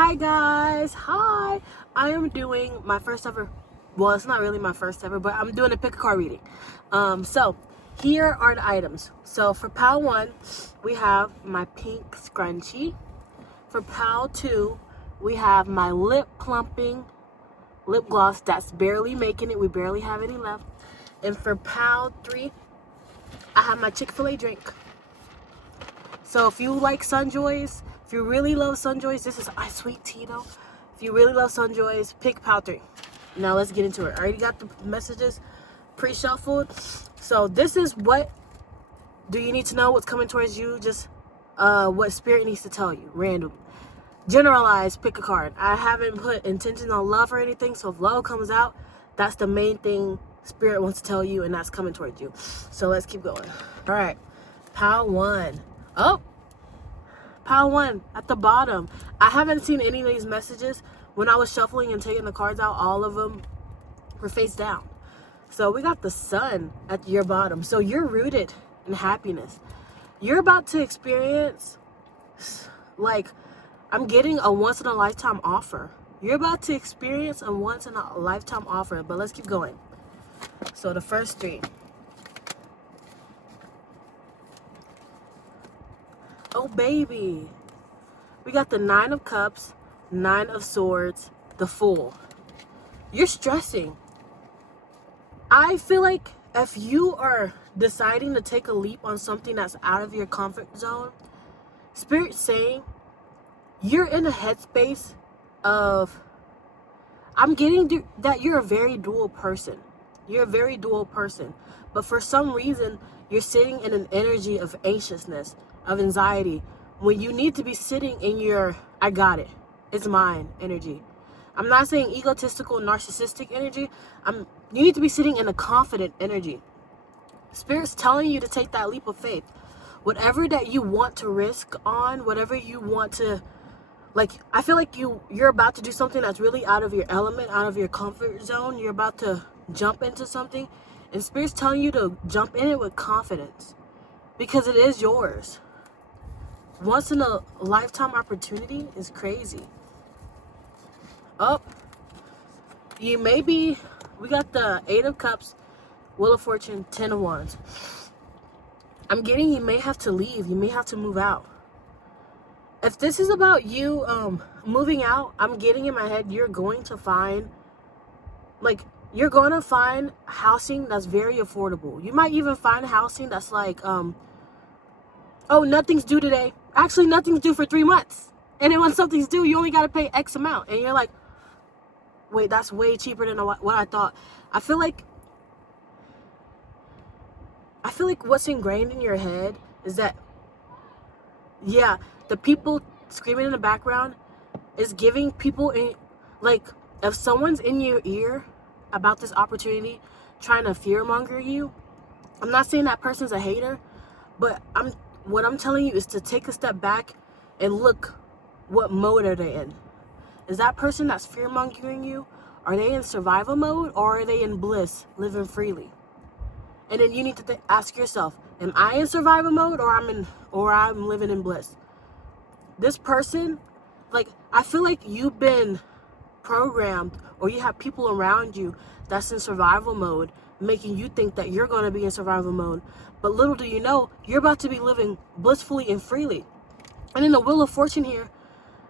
Hi guys, hi. I am doing my first ever, well, it's not really my first ever, but I'm doing a pick a card reading. So here are the items. So for pile 1, we have my pink scrunchie. For pile 2, we have my lip plumping lip gloss that's barely making it. We barely have any left. And for pile 3, I have my Chick-fil-A drink. So if you like Sunjoys, if you really love Sunjoys, this is ice sweet tea though. If you really love Sunjoys, pick pile 3. Now let's get into it. I already got the messages pre-shuffled. So this is what do you need to know, what's coming towards you, just what spirit needs to tell you, random. Generalized, pick a card. I haven't put intention on love or anything, so if love comes out, that's the main thing spirit wants to tell you, and that's coming towards you. So let's keep going. All right, pile 1. Oh, pile 1 at the bottom. I haven't seen any of these messages. When I was shuffling and taking the cards out, all of them were face down. So we got the sun at your bottom. So you're rooted in happiness. You're about to experience, like, I'm getting a once in a lifetime offer. You're about to experience a once in a lifetime offer. But let's keep going. So the first 3. Oh, baby. We got the 9 of Cups, 9 of Swords, the Fool. You're stressing. I feel like if you are deciding to take a leap on something that's out of your comfort zone, Spirit's saying you're in a headspace of, I'm getting that you're a very dual person. You're a very dual person. But for some reason, you're sitting in an energy of anxiousness, of anxiety, when you need to be sitting in your, I got it, it's mine energy. I'm not saying egotistical, narcissistic energy. You need to be sitting in a confident energy. Spirit's telling you to take that leap of faith. Whatever that you want to risk on, whatever you want to, like, I feel like you're about to do something that's really out of your element, out of your comfort zone. You're about to jump into something, and Spirit's telling you to jump in it with confidence because it is yours. Once in a lifetime opportunity is crazy. Oh, you may be, we got the 8 of Cups, Wheel of Fortune, 10 of Wands. I'm getting you may have to leave. You may have to move out. If this is about you moving out, I'm getting in my head, you're going to find, like, you're going to find housing that's very affordable. You might even find housing that's like, oh, nothing's due today. Actually, nothing's due for 3 months. And then when something's due, you only got to pay X amount. And you're like, wait, that's way cheaper than what I thought. I feel like what's ingrained in your head is that, yeah, the people screaming in the background is giving people like, if someone's in your ear about this opportunity, trying to fearmonger you, I'm not saying that person's a hater, but what I'm telling you is to take a step back and look, what mode are they in? Is that person that's fearmongering you, are they in survival mode, or are they in bliss, living freely? And then you need to ask yourself, am I in survival mode, or I'm living in bliss? This person, like, I feel like you've been programmed, or you have people around you that's in survival mode, making you think that you're going to be in survival mode. But little do you know, you're about to be living blissfully and freely. And in the Wheel of Fortune here,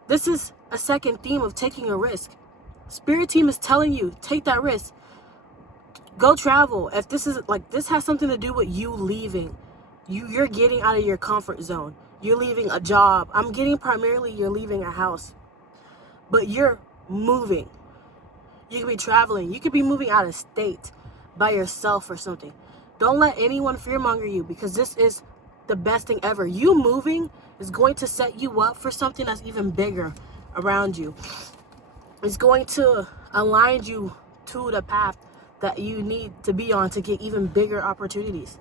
this is a second theme of taking a risk. Spirit team is telling you, take that risk. Go travel. If this is like, this has something to do with you leaving. You're getting out of your comfort zone. You're leaving a job. I'm getting primarily you're leaving a house. But you're moving. You could be traveling. You could be moving out of state by yourself or something. Don't let anyone fearmonger you, because this is the best thing ever. You moving is going to set you up for something that's even bigger around you. It's going to align you to the path that you need to be on to get even bigger opportunities.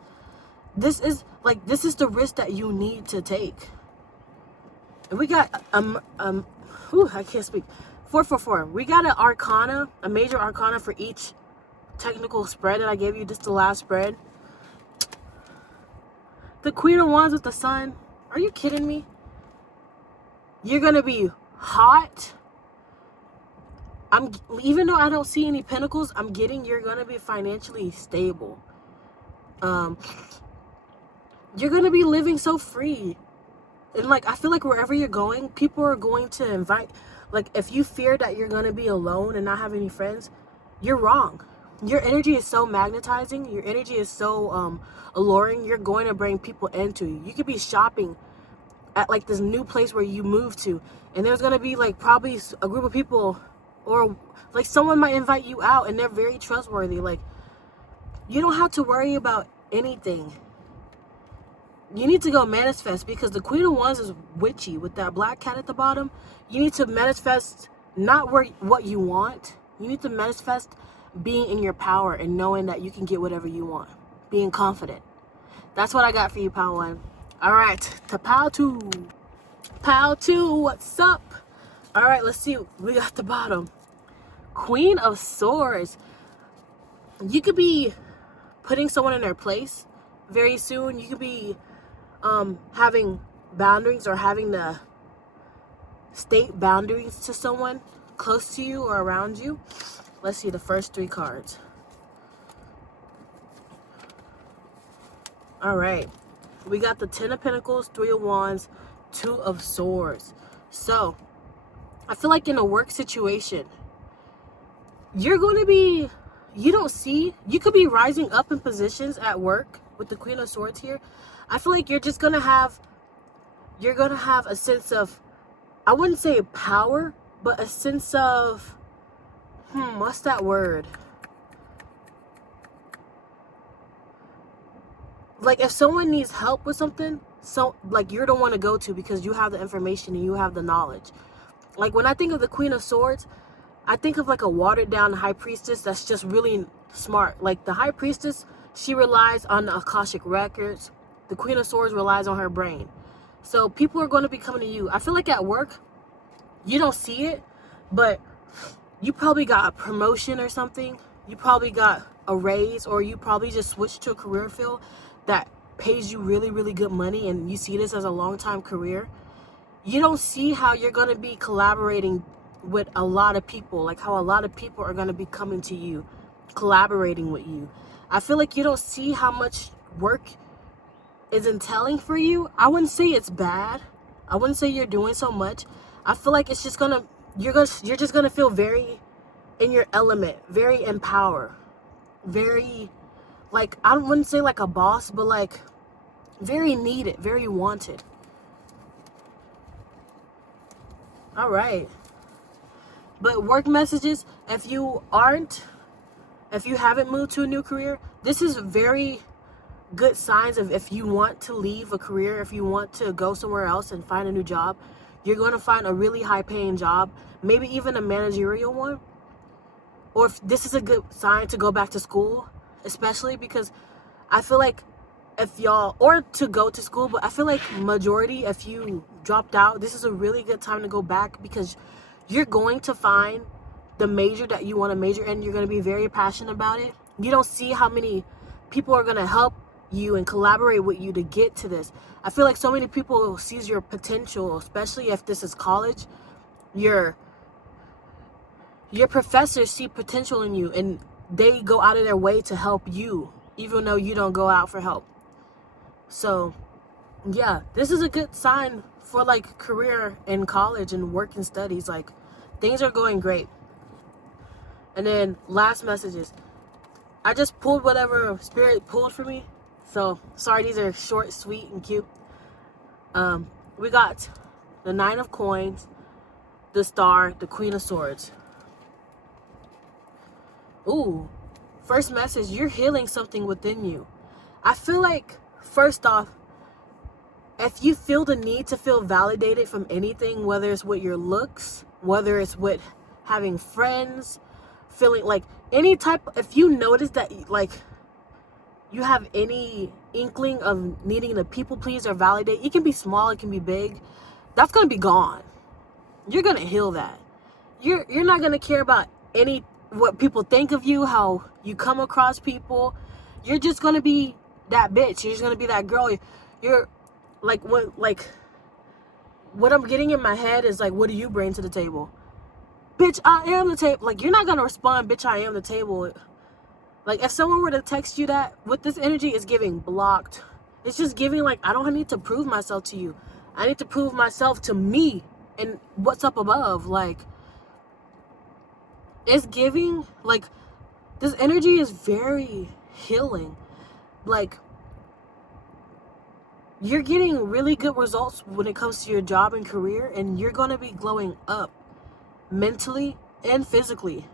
This is the risk that you need to take. And we got I can't speak. 444. We got an arcana, a major arcana for each technical spread that I gave you. Just the last spread. The Queen of Wands with the Sun. Are you kidding me? You're gonna be hot. Even though I don't see any pentacles, I'm getting you're gonna be financially stable. You're gonna be living so free. And like I feel like wherever you're going, people are going to invite, like if you fear that you're gonna be alone and not have any friends, you're wrong. Your energy is so magnetizing, your energy is so alluring, you're going to bring people into you. You could be shopping at like this new place where you moved to, and there's gonna be like probably a group of people, or like someone might invite you out and they're very trustworthy. Like you don't have to worry about anything. You need to go manifest, because the Queen of Wands is witchy with that black cat at the bottom. You need to manifest not what you want. You need to manifest being in your power and knowing that you can get whatever you want. Being confident. That's what I got for you, Pile 1. All right, to Pile 2. Pile 2, what's up? All right, let's see. We got the bottom. Queen of Swords. You could be putting someone in their place very soon. You could be having boundaries, or having to state boundaries to someone close to you or around you. Let's see the first 3 cards. All right, we got the 10 of Pentacles, 3 of Wands, 2 of Swords. So I feel like in a work situation, you're going to be, you could be rising up in positions at work with the Queen of Swords here. I feel like you're going to have a sense of, I wouldn't say power, but a sense of, what's that word? Like if someone needs help with something, so like you're the one to go to because you have the information and you have the knowledge. Like when I think of the Queen of Swords, I think of like a watered down high priestess that's just really smart. Like the high priestess, she relies on the Akashic records. The Queen of Swords relies on her brain. So people are going to be coming to you. I feel like at work, you don't see it, but you probably got a promotion or something. You probably got a raise, or you probably just switched to a career field that pays you really, really good money, and you see this as a long-time career. You don't see how you're going to be collaborating with a lot of people, like how a lot of people are going to be coming to you, collaborating with you. I feel like you don't see how much work is entailing for you. I wouldn't say it's bad. I wouldn't say you're doing so much. I feel like it's just you're just gonna feel very in your element, very empowered, very, like, I wouldn't say like a boss, but like very needed, very wanted. All right. But work messages, if you haven't moved to a new career, this is very good signs of if you want to leave a career, if you want to go somewhere else and find a new job. You're going to find a really high paying job, maybe even a managerial one. Or if this is a good sign to go back to school, especially because I feel like if y'all, or to go to school, but I feel like majority, if you dropped out, this is a really good time to go back, because you're going to find the major that you want to major in. You're going to be very passionate about it. You don't see how many people are going to help you and collaborate with you to get to this. I feel like so many people sees your potential, especially if this is college. Your professors see potential in you, and they go out of their way to help you, even though you don't go out for help. So yeah, this is a good sign for like career in college and work and studies. Like things are going great. And then last messages, I just pulled whatever spirit pulled for me, so sorry, these are short, sweet, and cute. We got the 9 of Coins, the Star, the Queen of Swords. Ooh, first message, you're healing something within you. I feel like, first off, if you feel the need to feel validated from anything, whether it's with your looks, whether it's with having friends, feeling like any type, if you notice that like you have any inkling of needing to people please or validate, it can be small, it can be big, that's gonna be gone. You're gonna heal that. You're not gonna care about what people think of you, how you come across people. You're just gonna be that bitch. You're just gonna be that girl. You're like what I'm getting in my head is like, what do you bring to the table? Bitch, I am the table. Like, you're not gonna respond, bitch, I am the table. Like, if someone were to text you that, with this energy, it's giving blocked. It's just giving, like, I don't need to prove myself to you. I need to prove myself to me and what's up above. Like, it's giving, like, this energy is very healing. Like, you're getting really good results when it comes to your job and career, and you're going to be glowing up mentally and physically.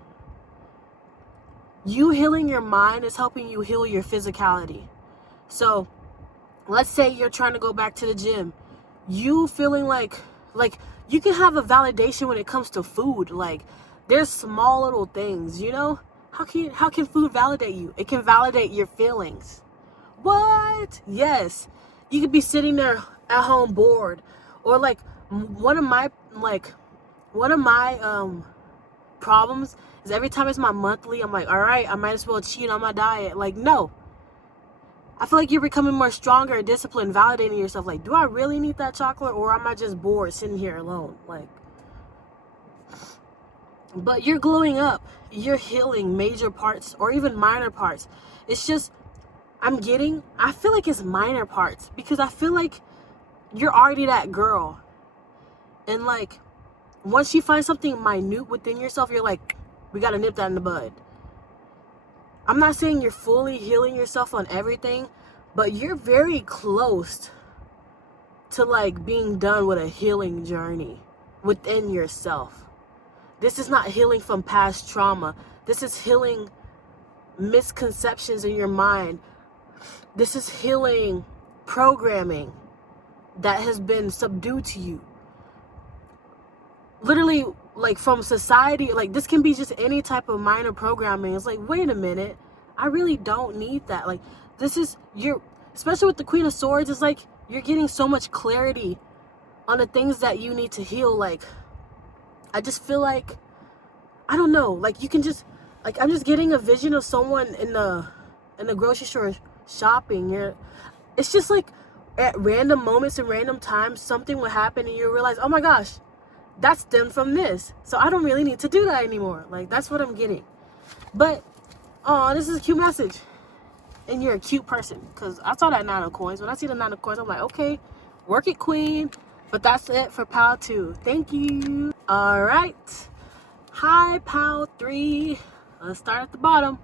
You healing your mind is helping you heal your physicality. So let's say you're trying to go back to the gym. You feeling like you can have a validation when it comes to food. Like, there's small little things, you know? How can food validate you? It can validate your feelings. What? Yes. You could be sitting there at home bored, or like one of my problems is every time it's my monthly, I'm like, all right, I might as well cheat on my diet. Like, no. I feel like you're becoming more stronger, disciplined, validating yourself. Like, do I really need that chocolate, or am I just bored sitting here alone? Like, but you're glowing up. You're healing major parts or even minor parts. It's just, I feel like it's minor parts, because I feel like you're already that girl. And like, once you find something minute within yourself, you're like, we got to nip that in the bud. I'm not saying you're fully healing yourself on everything, but you're very close to like being done with a healing journey within yourself. This is not healing from past trauma. This is healing misconceptions in your mind. This is healing programming that has been subdued to you. Literally, like, from society, like, this can be just any type of minor programming. It's like, wait a minute, I really don't need that. Like, this is especially with the Queen of Swords, it's like you're getting so much clarity on the things that you need to heal. Like, I just feel like, I don't know, like, you can just, like, I'm just getting a vision of someone in the grocery store shopping. It's just like at random moments and random times, something will happen and you realize, oh my gosh, that stemmed from this, so I don't really need to do that anymore. Like, that's what I'm getting. But this is a cute message, and you're a cute person, because I saw that 9 of coins. When I see the 9 of coins, I'm like, okay, work it, queen. But that's it for pile 2. Thank you. All right, hi pile 3. Let's start at the bottom.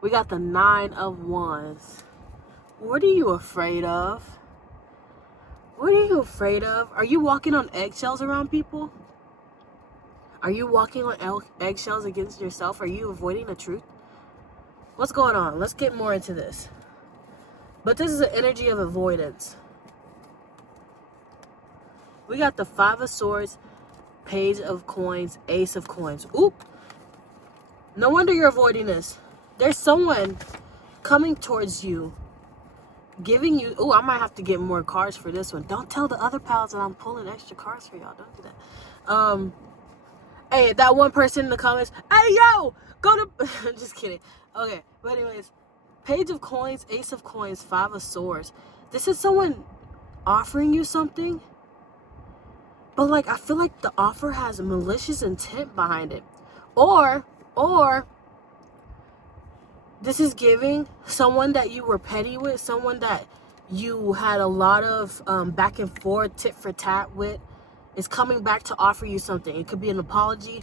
We got the 9 of wands. What are you afraid of? What are you afraid of? Are you walking on eggshells around people? Are you walking on eggshells against yourself? Are you avoiding the truth? What's going on? Let's get more into this. But this is an energy of avoidance. We got the 5 of swords, page of coins, ace of coins. Oop. No wonder you're avoiding this. There's someone coming towards you, giving you, I might have to get more cards for this one. Don't tell the other pals that I'm pulling extra cards for y'all. Don't do that. Hey, that one person in the comments, hey yo, go to I'm just kidding. Okay, but anyways, page of coins, ace of coins, 5 of swords. This is someone offering you something, but like, I feel like the offer has malicious intent behind it. Or this is giving someone that you were petty with, someone that you had a lot of back and forth, tit for tat with, is coming back to offer you something. It could be an apology.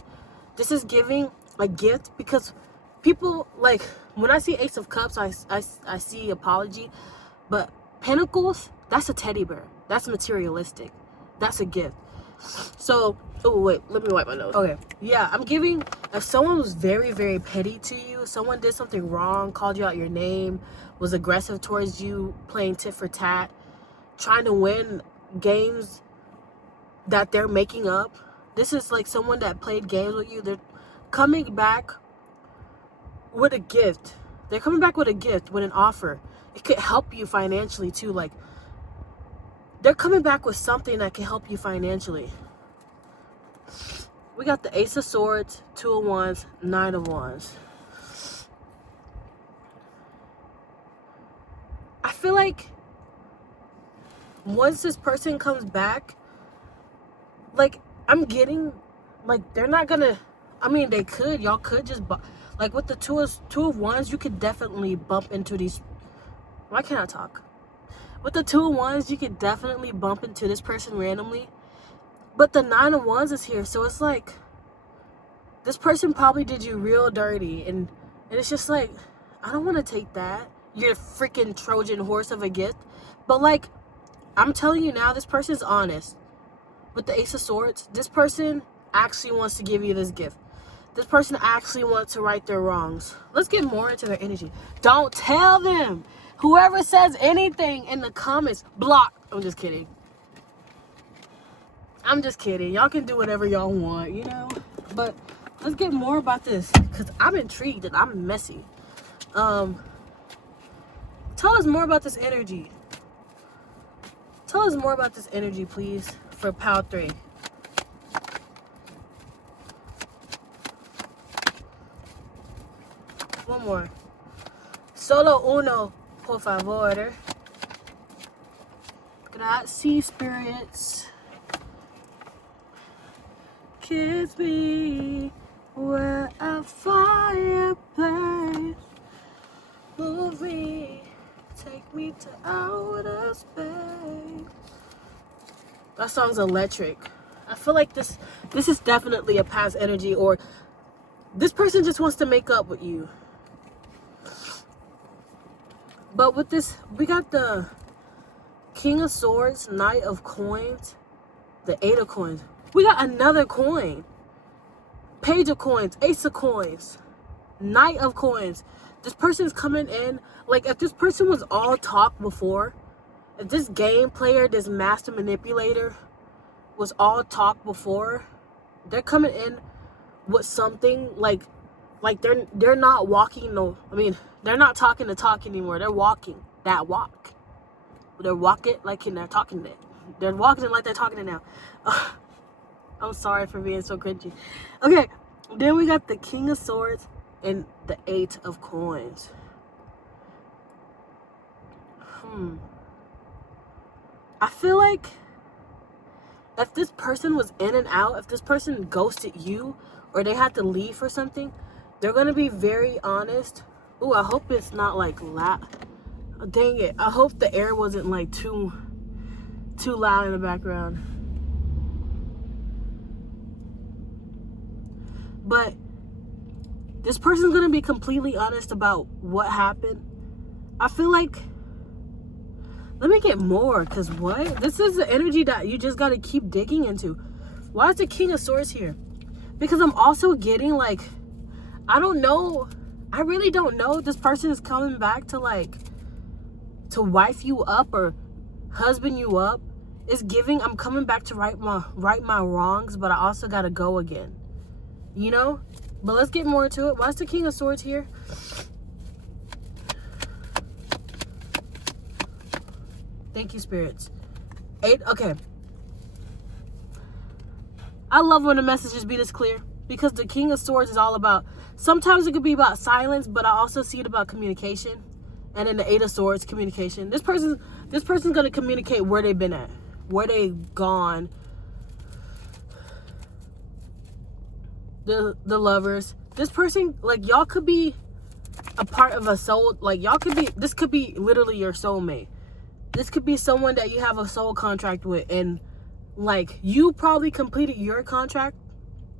This is giving a gift, because people, like, when I see Ace of Cups, I see apology. But Pentacles, that's a teddy bear. That's materialistic. That's a gift. So, oh wait, let me wipe my nose. Okay, yeah, I'm giving, if someone was very, very petty to you, someone did something wrong, called you out your name, was aggressive towards you, playing tit for tat, trying to win games that they're making up. This is like someone that played games with you. They're coming back with a gift. They're coming back with a gift, with an offer. It could help you financially too. Like, they're coming back with something that can help you financially. We got the Ace of Swords, 2 of Wands, 9 of Wands. I feel like once this person comes back, like, I'm getting, like, they're not gonna, I mean, they could, y'all could just, like, with the two of wands, you could definitely bump into these, why can't I talk? With the 2 of wands, you could definitely bump into this person randomly, but the 9 of wands is here, so it's like, this person probably did you real dirty, and it's just like, I don't want to take that, your freaking Trojan horse of a gift, but like, I'm telling you now, this person's honest. With the Ace of Swords, this person actually wants to give you this gift. This person actually wants to right their wrongs. Let's get more into their energy. Don't tell them. Whoever says anything in the comments, block. I'm just kidding. I'm just kidding. Y'all can do whatever y'all want, you know? But let's get more about this, because I'm intrigued and I'm messy. Tell us more about this energy. Tell us more about this energy, please, for Pile 3. One more. Solo uno, por favor. Grazie, spirits. Kiss me where a fireplace. Move me, take me to outer space. That song's electric. I feel like this is definitely a past energy, or this person just wants to make up with you. But with this, we got the King of Swords, Knight of Coins, the 8 of Coins. We got another coin. Page of Coins, Ace of Coins, Knight of Coins. This person's coming in, like, if this person was all talk before, if this game player, this master manipulator was all talk before, they're coming in with something like they're not walking, no, I mean, they're not talking the talk anymore. They're walking that walk. They're walking like they're talking it. They're walking it like they're talking it now. I'm sorry for being so cringy. Okay, then we got the King of Swords and the 8 of Coins. I feel like if this person was in and out, if this person ghosted you or they had to leave for something, they're going to be very honest. Ooh, I hope it's not like loud. Oh, dang it. I hope the air wasn't like too loud in the background. But this person's going to be completely honest about what happened. I feel like, let me get more, because what? This is the energy that you just got to keep digging into. Why is the King of Swords here? Because I'm also getting like, I don't know. I really don't know. This person is coming back to like, to wife you up or husband you up. It's giving, I'm coming back to right my wrongs, but I also got to go again. You know? But let's get more into it. Why is the King of Swords here? Thank you, spirits. 8, okay. I love when the messages be this clear, because the King of Swords is all about, sometimes it could be about silence, but I also see it about communication. And in the 8 of Swords, communication. This person's going to communicate where they've been at, where they've gone. The Lovers. This person, like, y'all could be a part of a soul, like, y'all could be, this could be literally your soulmate. This could be someone that you have a soul contract with, and like, you probably completed your contract,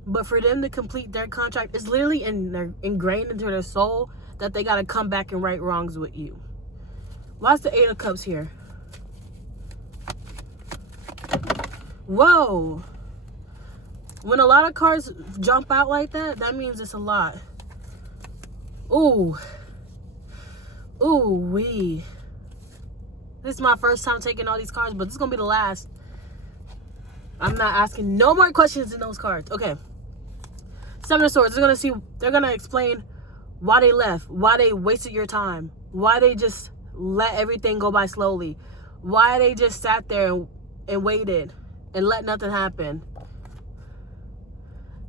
but for them to complete their contract, it's literally ingrained into their soul that they got to come back and right wrongs with you. Why's the 8 of Cups here? Whoa. When a lot of cards jump out like that, that means it's a lot. Ooh. Ooh wee. This is my first time taking all these cards, but this is going to be the last. I'm not asking no more questions in those cards. Okay. 7 of Swords. They're going to explain why they left, why they wasted your time, why they just let everything go by slowly, why they just sat there and waited and let nothing happen.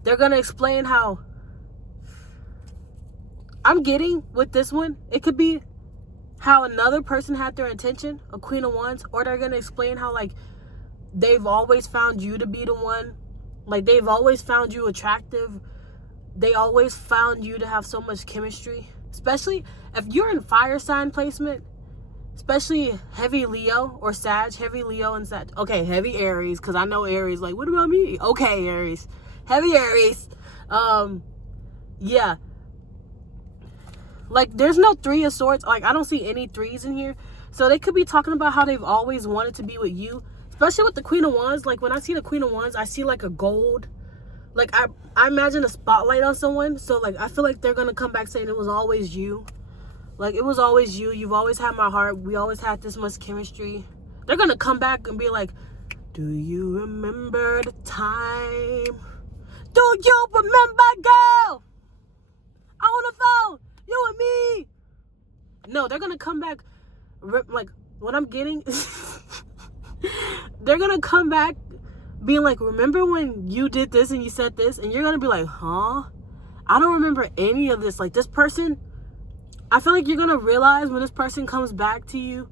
They're going to explain how, I'm getting with this one, it could be how another person had their intention, a Queen of Wands, or they're going to explain how, like, they've always found you to be the one. Like, they've always found you attractive. They always found you to have so much chemistry. Especially if you're in fire sign placement. Especially heavy Leo or Sag. Heavy Leo and Sag. Okay, heavy Aries. Because I know Aries. Like, what about me? Okay, Aries. Heavy Aries. Yeah. Like, there's no 3 of Swords. Like, I don't see any 3s in here. So they could be talking about how they've always wanted to be with you. Especially with the Queen of Wands. Like, when I see the Queen of Wands, I see, like, a gold. Like, I imagine a spotlight on someone. So, like, I feel like they're going to come back saying it was always you. Like, it was always you. You've always had my heart. We always had this much chemistry. They're going to come back and be like, do you remember the time? Do you remember, girl? On the phone. You and me. No, they're going to come back. Like, what I'm getting, they're going to come back being like, remember when you did this and you said this? And you're going to be like, huh? I don't remember any of this. Like, this person, I feel like you're going to realize when this person comes back to you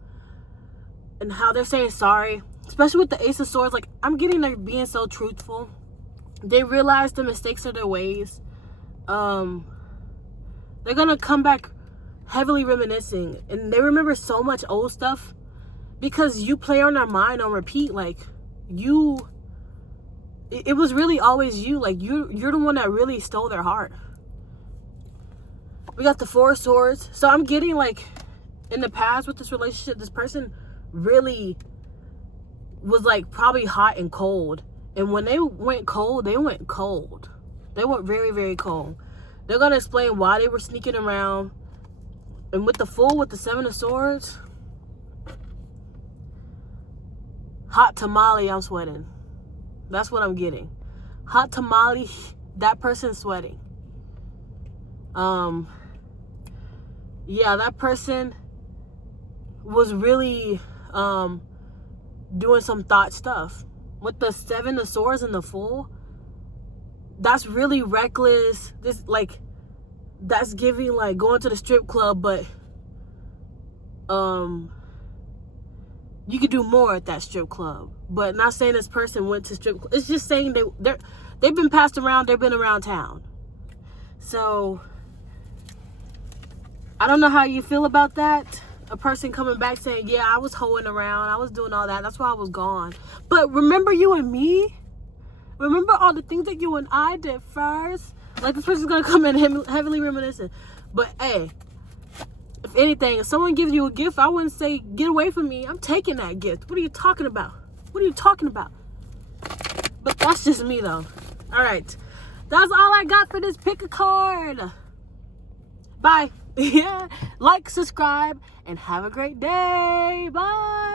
and how they're saying sorry, especially with the Ace of Swords. Like, I'm getting they're being so truthful. They realize the mistakes of their ways. They're going to come back heavily reminiscing. And they remember so much old stuff because you play on their mind on repeat. Like, it was really always you. Like, you're the one that really stole their heart. We got the 4 of Swords. So I'm getting, like, in the past with this relationship, this person really was, like, probably hot and cold. And when they went cold, they went cold. They went very, very cold. They're going to explain why they were sneaking around. And with the Fool, with the 7 of Swords, hot tamale, I'm sweating. That's what I'm getting. Hot tamale, that person's sweating. Yeah, that person was really doing some thought stuff. With the 7 of Swords and the Fool, that's really reckless. This, like, that's giving, like, going to the strip club, but you could do more at that strip club. But not saying this person went to strip club. It's just saying they've been passed around. They've been around town. So I don't know how you feel about that. A person coming back saying, yeah, I was hoeing around. I was doing all that. That's why I was gone. But remember you and me? Remember all the things that you and I did first? Like, this person's going to come in heavily reminiscent. But, hey, if anything, if someone gives you a gift, I wouldn't say, get away from me. I'm taking that gift. What are you talking about? What are you talking about? But that's just me, though. All right. That's all I got for this pick a card. Bye. Yeah. Like, subscribe, and have a great day. Bye.